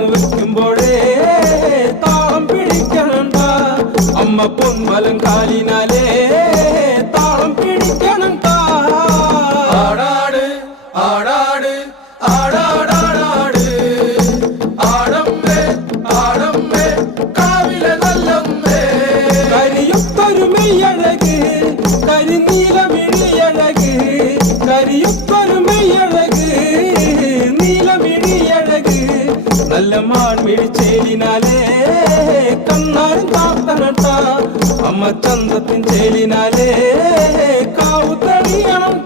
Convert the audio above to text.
താളമങ്ങ് വെക്കുമ്പോഴേ താളം പിടിക്കണണ്ട അമ്മ പൊൻവലം കാലിനാലേ താളം പിടിക്കണണ്ട ആടാട് ആടാട് ആടാടാടാട് ആടമ്മേ ആടമ്മേ കാവിലെ നല്ലമ്മേ കരിയുത്തൊരു മെയ്യഴക് കരിനീല മിഴിയഴക് കരിയുത്തൊരു മെയ്യഴക് നീല മിഴിയഴക് നല്ല മാൺമിഴിച്ചേലിനാലേ കണ്ണാരും താത്തനട്ട അമ്മ ചന്തത്തിൻ ചേലിനാലേ കാവു തണിയണം